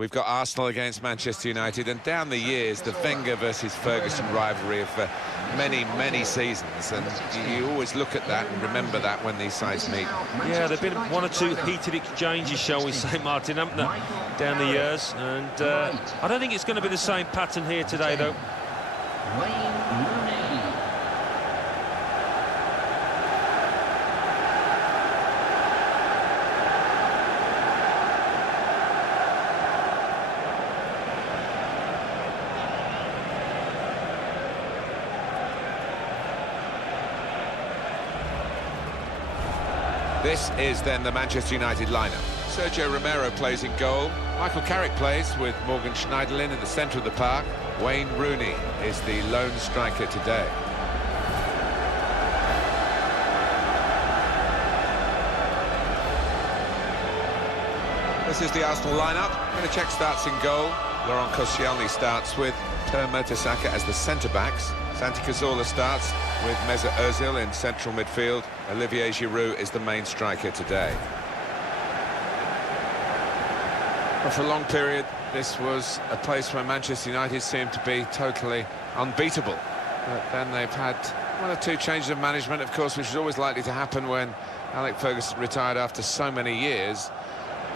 We've got Arsenal against Manchester United, and down the years, the Wenger versus Ferguson rivalry of many, many seasons, and you always look at that and remember that when these sides meet. Yeah, there have been one or two heated exchanges, shall we say, Martin, haven't there, down the years, and I don't think it's going to be the same pattern here today, though. This is then the Manchester United lineup. Sergio Romero plays in goal. Michael Carrick plays with Morgan Schneiderlin in the centre of the park. Wayne Rooney is the lone striker today. This is the Arsenal lineup. Cech starts in goal. Laurent Koscielny starts with Per Mertesacker as the centre-backs. Santi Cazorla starts with Mesut Ozil in central midfield. Olivier Giroud is the main striker today. But for a long period, this was a place where Manchester United seemed to be totally unbeatable. But then they've had one or two changes of management, of course, which is always likely to happen when Alex Ferguson retired after so many years.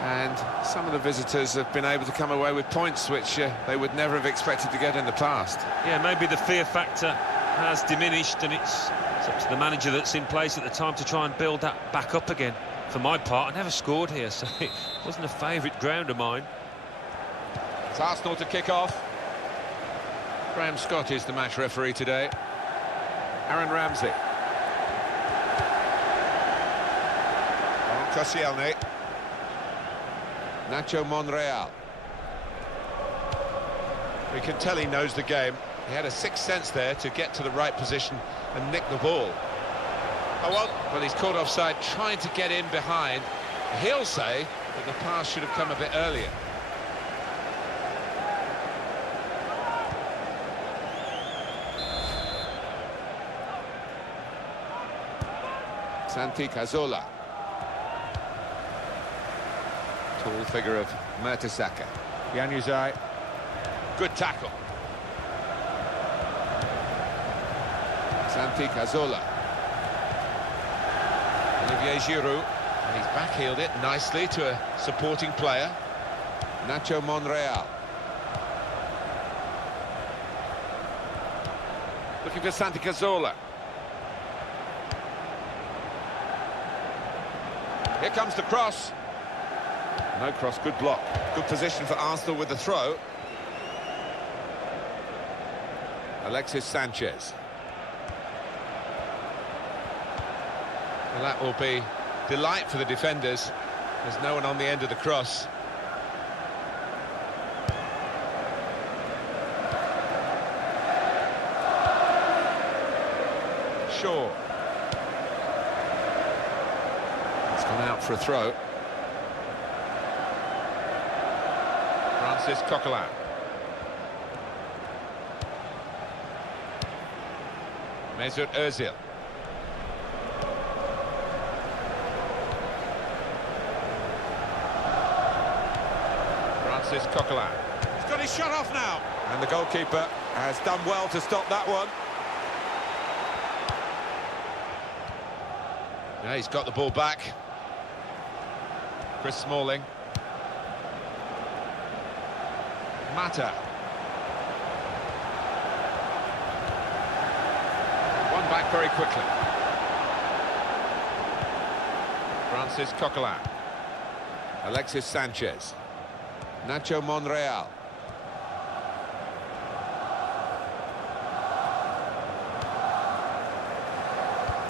And some of the visitors have been able to come away with points which they would never have expected to get in the past. Yeah, maybe the fear factor has diminished, and it's up to the manager that's in place at the time to try and build that back up again. For my part, I never scored here, so it wasn't a favourite ground of mine. It's Arsenal to kick off. Graham Scott is the match referee today. Aaron Ramsey. Koscielny. Nacho Monreal. We can tell he knows the game. He had a sixth sense there to get to the right position and nick the ball. Well, he's caught offside, trying to get in behind. He'll say that the pass should have come a bit earlier. Santi Cazorla. Tall figure of Mertesacker. Januzaj. Good tackle. Santi Cazorla. Olivier Giroud. And he's backheeled it nicely to a supporting player. Nacho Monreal. Looking for Santi Cazorla. Here comes the cross. No cross, good block. Good position for Arsenal with the throw. Alexis Sanchez. Well, that will be delight for the defenders. There's no one on the end of the cross. Shaw. It's gone out for a throw. Francis Coquelin. Mesut Ozil. Francis Coquelin. He's got his shot off now. And the goalkeeper has done well to stop that one. Yeah, he's got the ball back. Chris Smalling. Mata. One back very quickly. Francis Coquelin. Alexis Sanchez. Nacho Monreal.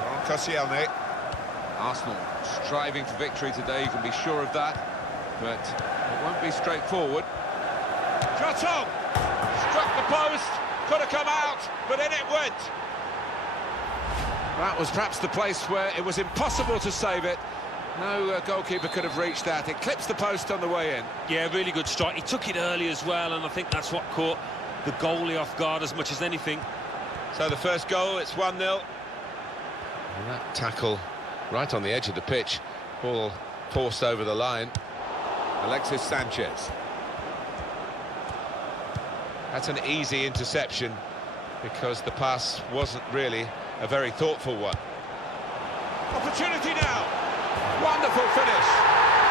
Laurent Koscielny. Arsenal striving for victory today, you can be sure of that. But it won't be straightforward. Jotong struck the post, could have come out, but in it went. That was perhaps the place where it was impossible to save it. No goalkeeper could have reached that. It clips the post on the way in. Yeah, really good strike. He took it early as well, and I think that's what caught the goalie off guard as much as anything. So the first goal, it's 1-0. And that tackle right on the edge of the pitch. Ball forced over the line. Alexis Sanchez. That's an easy interception because the pass wasn't really a very thoughtful one. Opportunity now! Wonderful finish!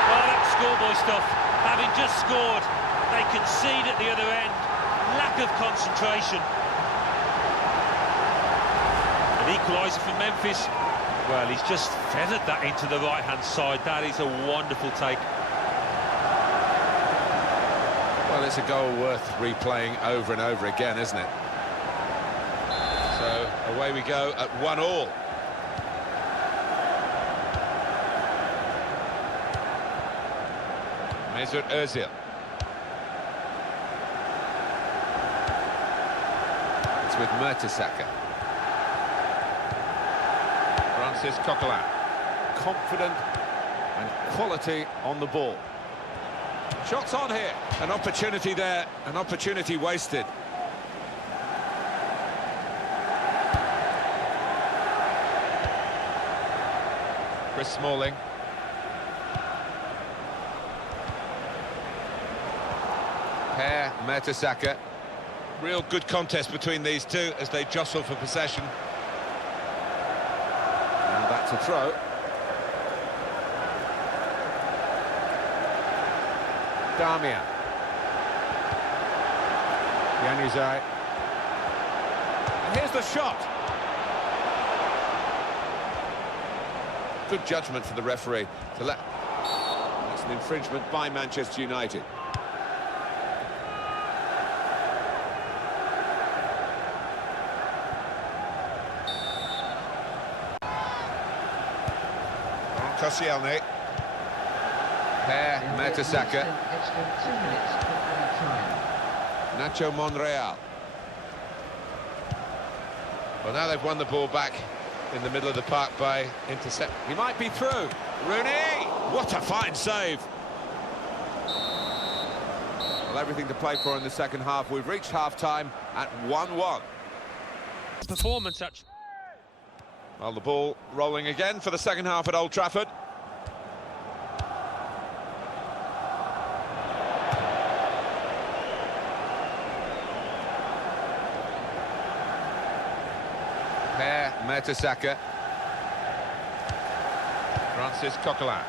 Well, that's schoolboy stuff. Having just scored, they concede at the other end. Lack of concentration. An equaliser for Memphis. Well, he's just feathered that into the right-hand side. That is a wonderful take. Well, it's a goal worth replaying over and over again, isn't it? So, away we go at 1-1. Mesut Ozil. It's with Mertesacker. Francis Coquelin. Confident and quality on the ball. Shots on here. An opportunity there, an opportunity wasted. Chris Smalling. Mertesacker. Real good contest between these two as they jostle for possession. And that's a throw. Damian. Januzaj. And here's the shot. Good judgment for the referee to let. That's an infringement by Manchester United. Koscielny. Mertesacker. Nacho Monreal. Well, now they've won the ball back in the middle of the park by intercept. He might be through. Rooney! What a fine save! Well, everything to play for in the second half. We've reached half-time at 1-1. Performance, actually. Well, the ball rolling again for the second half at Old Trafford. Mertesacker. Francis Coquelin.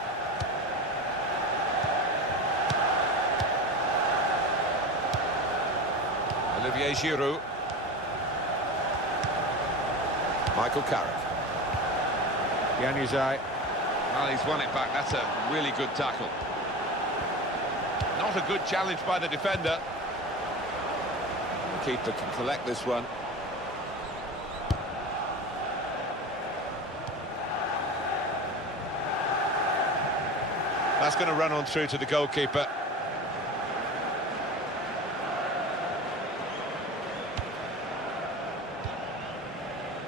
Olivier Giroud. Michael Carrick. Januzaj. Well, he's won it back. That's a really good tackle. Not a good challenge by the defender. The keeper can collect this one. That's going to run on through to the goalkeeper.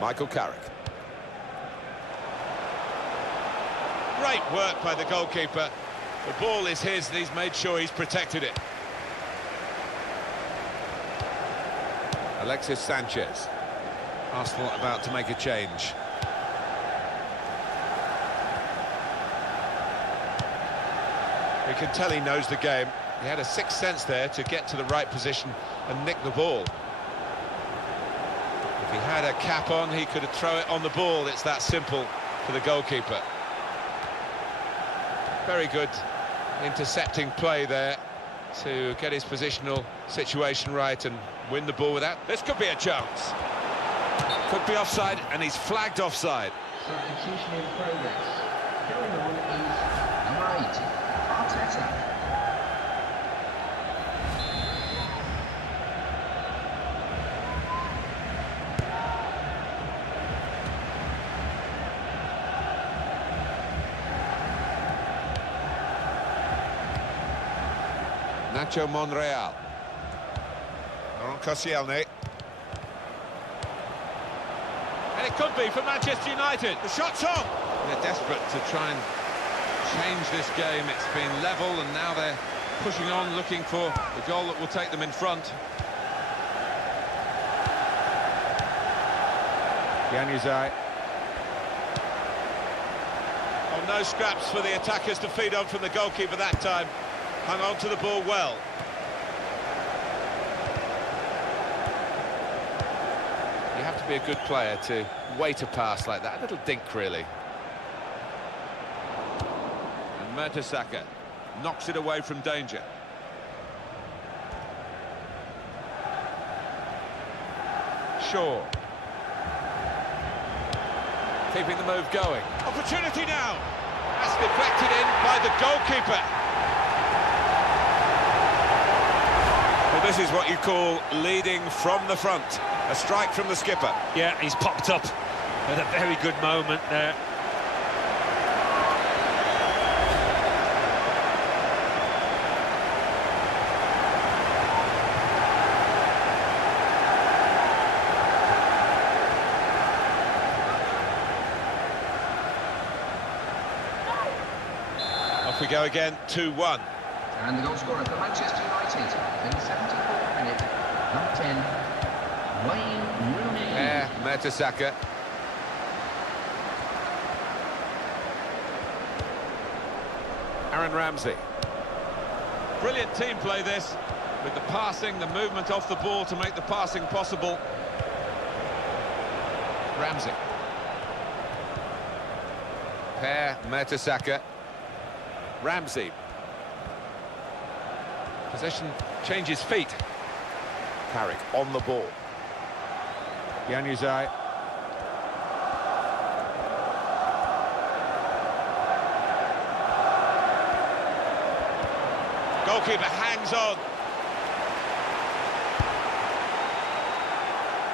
Michael Carrick. Great work by the goalkeeper. The ball is his and he's made sure he's protected it. Alexis Sanchez. Arsenal about to make a change. You can tell he knows the game. He had a sixth sense there to get to the right position and nick the ball. If he had a cap on, he could throw it on the ball. It's that simple for the goalkeeper. Very good intercepting play there to get his positional situation right and win the ball without. This could be a chance. Could be offside, and he's flagged offside. Substitution in progress. Going on is right. Arteta. Nacho Monreal. Koscielny. And it could be for Manchester United. The shot's on. They're desperate to try and change this game. It's been level and now they're pushing on, looking for the goal that will take them in front. Januzaj. Oh, no scraps for the attackers to feed on from the goalkeeper that time. Hung on to the ball well. Be a good player to wait a pass like that. A little dink, really. And Mertesacker knocks it away from danger. Shaw. Keeping the move going. Opportunity now. That's deflected in by the goalkeeper. Well, this is what you call leading from the front. A strike from the skipper. Yeah, he's popped up at a very good moment there. Off we go again, 2-1. And the goal scorer for Manchester United in the 74th minute, number 10, Wayne Rooney. There, Mertesacker. Aaron Ramsey. Brilliant team play this, with the passing, the movement off the ball to make the passing possible. Ramsey. Per Mertesacker. Ramsey. Possession changes feet. Carrick on the ball. Januzaj. Goalkeeper hangs on.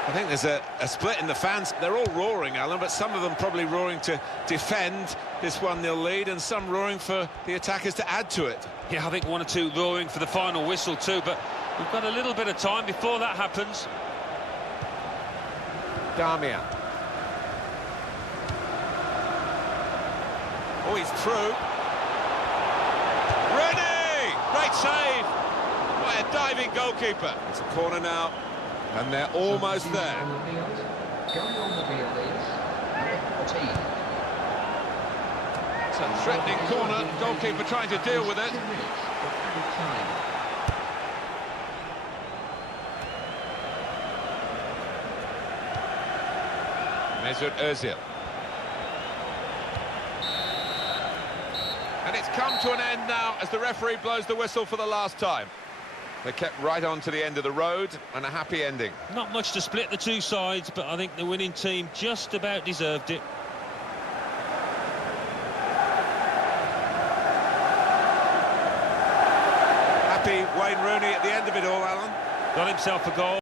I think there's a split in the fans. They're all roaring, Alan, but some of them probably roaring to defend this 1-0 lead, and some roaring for the attackers to add to it. Yeah, I think one or two roaring for the final whistle too, but we've got a little bit of time before that happens. Damian. Oh, he's through. Rooney! Great save! By a diving goalkeeper. It's a corner now, and they're almost there. On the field. Going on the field is number 14. It's a threatening corner. Goalkeeper trying to deal with it. 2 minutes of added time. Mesut Ozil. And it's come to an end now as the referee blows the whistle for the last time. They kept right on to the end of the road, and a happy ending. Not much to split the two sides, but I think the winning team just about deserved it. Happy Wayne Rooney at the end of it all, Alan. Got himself a goal.